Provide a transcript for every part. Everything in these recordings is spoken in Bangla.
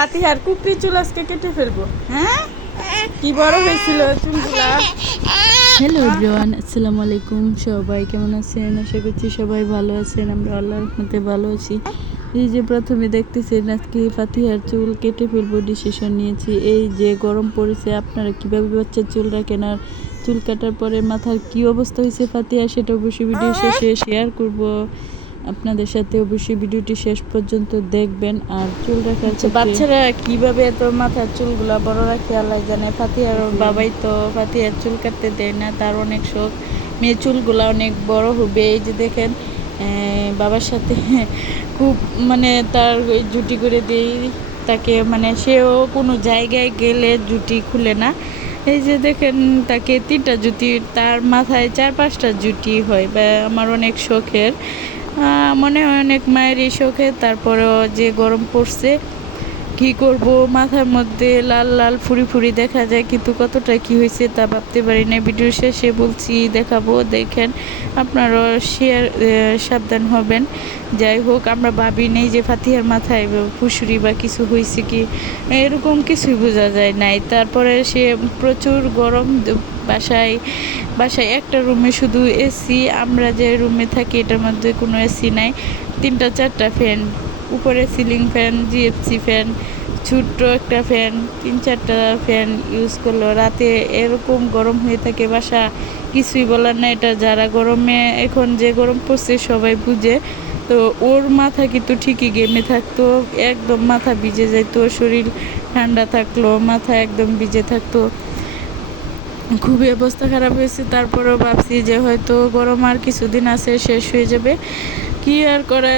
ফাতিহার কুকরি চুল আজকে কেটে ফেলবো। হ্যাঁ, কি বড় হয়েছিল চুলগুলা। হ্যালো এভরিওয়ান, আসসালামু আলাইকুম। সবাই কেমন আছেন? আশা করছি সবাই ভালো আছেন। আমরা আল্লাহর রহমতে ভালো আছি। এই যে প্রথমে দেখতেছেন আজকে ফাতিহার চুল কেটে ফেলবো ডিসিশন নিয়েছি। এই যে গরম পড়েছে, আপনারা কীভাবে বাচ্চার চুল রাখেন আর চুল কাটার পরে মাথার কী অবস্থা হয়েছে ফাতিহার, সেটা অবশ্যই ভিডিও শেষে শেয়ার করব আপনাদের সাথে। অবশ্যই ভিডিওটি শেষ পর্যন্ত দেখবেন। আর চুল রাখার বাচ্চারা কিভাবে এত মাথার চুলগুলা বড় রাখে আল্লাহ জানে। ফাতিহার ওর বাবাই তো ফাতিহার চুল কাটতে দেয় না, তার অনেক শখ মেয়ে চুলগুলা অনেক বড় হবে। এই যে দেখেন বাবার সাথে খুব মানে তার জুটি করে দেই তাকে, মানে সেও কোনো জায়গায় গেলে জুটি খুলে না। এই যে দেখেন তাকে 3টা জুটি, তার মাথায় 4-5টা জুটি হয়। বা আমার অনেক শখের, মনে হয় অনেক মায়েরই শখের। তারপরেও যে গরম পড়ছে কি করব, মাথার মধ্যে লাল লাল ফুরি ফুরি দেখা যায়, কিন্তু কতটা কি হয়েছে তা ভাবতে পারি না। ভিডিও শেষে বলছি, দেখাবো, দেখেন আপনারাও শেয়ার সাবধান হবেন। যাই হোক, আমরা ভাবি নেই যে ফাতিহার মাথায় ফুসুরি বা কিছু হয়েছে কি, এরকম কিছুই বোঝা যায় নাই। তারপরে সে প্রচুর গরম, বাসায় বাসায় একটা রুমে শুধু এসি, আমরা যে রুমে থাকি এটার মধ্যে কোনো এসি নাই। 3-4টা ফ্যান, উপরে সিলিং ফ্যান, জিএফসি ফ্যান, ছোট্ট একটা ফ্যান, 3-4টা ফ্যান ইউজ করলো। রাতে এরকম গরম হয়ে থাকে বাসা, কিছুই বলার না। এটা যারা গরমে, এখন যে গরম পড়ছে সবাই বুঝে। তো ওর মাথা কিন্তু ঠিকই গেমে থাকতো, একদম মাথা ভিজে যাইতো, শরীর ঠান্ডা থাকলো, মাথা একদম ভিজে থাকতো, খুবই অবস্থা খারাপ হয়েছে। তারপরেও ভাবছি যে হয়তো গরম আর কিছুদিন আছে, শেষ হয়ে যাবে, কি আর করা।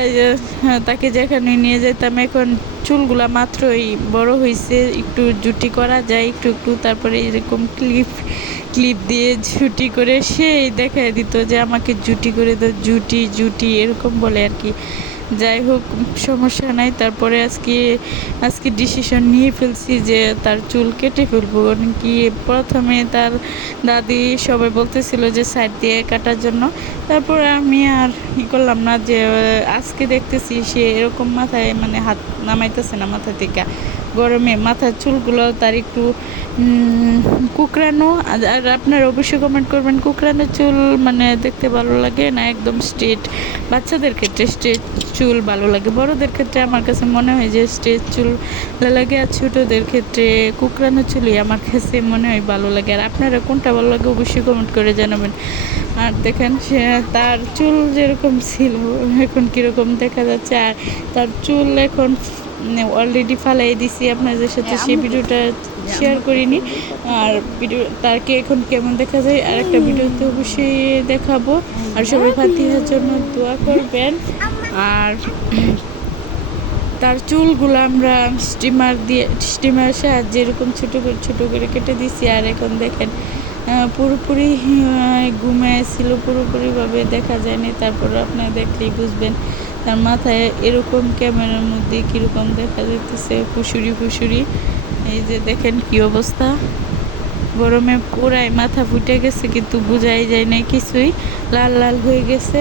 তাকে যেখানে নিয়ে যেতাম, এখন চুলগুলা মাত্রই বড় হয়েছে, একটু জুটি করা যায় একটু একটু, তারপরে এরকম ক্লিপ দিয়ে জুটি করে সেই দেখায় দিত যে আমাকে জুটি করে দাও, জুটি জুটি এরকম বলে আর কি। যাই হোক, সমস্যা নাই। তারপরে আজকে ডিসিশন নিয়ে ফেলছি যে তার চুল কেটে ফেলবো। কি প্রথমে তার দাদি সবাই বলতেছিল যে সাইড দিয়ে কাটার জন্য, তারপরে আমি আর করলাম না। যে আজকে দেখতেছি সে এরকম মাথায় মানে হাত নামাইতেছে না মাথা থেকে, গরমে মাথার চুলগুলো তার একটু কুকরানো। আর আপনারা অবশ্যই কমেন্ট করবেন, কুকরানো চুল মানে দেখতে ভালো লাগে না একদম স্ট্রেট? বাচ্চাদের ক্ষেত্রে স্ট্রেট চুল ভালো লাগে, বড়দের ক্ষেত্রে আমার কাছে মনে হয় যে স্ট্রেট চুল লাগে, আর ছোটোদের ক্ষেত্রে কুকরানো চুলই আমার কাছে মনে হয় ভালো লাগে। আর আপনারা কোনটা ভালো লাগে অবশ্যই কমেন্ট করে জানাবেন। আর দেখেন সে তার চুল যেরকম ছিল এখন কীরকম দেখা যাচ্ছে। আর তার চুল এখন অলরেডি ফালাই দিছি আপনাদের সাথে, সেই ভিডিওটা শেয়ার করিনি। আর ভিডিও তারকে এখন কেমন দেখা যায় আর একটা ভিডিওতে অবশ্যই দেখাবো। আর সবাই ফাতিহার জন্য দোয়া করবেন। আর তার চুলগুলো আমরা স্টিমার সাহায্যে এরকম ছোটো করে কেটে দিছি। আর এখন দেখেন পুরোপুরি ঘুমাইছিল, পুরোপুরিভাবে দেখা যায়নি। তারপরে আপনারা দেখলেই বুঝবেন তার মাথায় এরকম ক্যামেরার মধ্যে কীরকম দেখা যাইতেছে, ফুসুরি। এই যে দেখেন কি অবস্থা, গরমে পুরাই মাথা ফুটে গেছে, কিন্তু বোঝাই যায় না কিছুই, লাল লাল হয়ে গেছে।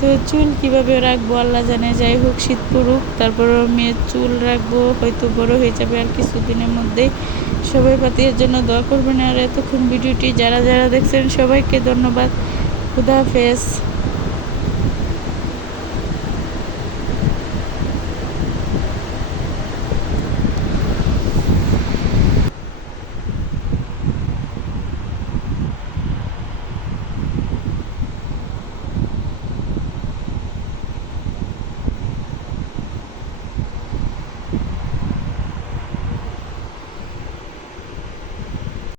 তো চুল কিভাবে রাখবো আল্লাহ জানে। যাই হোক, শীত পড়ুক, তারপর মেয়ের চুল রাখবো, হয়তো বড় হয়ে যাবে আর কিছুদিনের মধ্যেই। সবাই ফাতিহার জন্য দোয়া করবেন। আর এতক্ষণ ভিডিওটি যারা দেখছেন সবাইকে ধন্যবাদ। খুদা হাফেজ।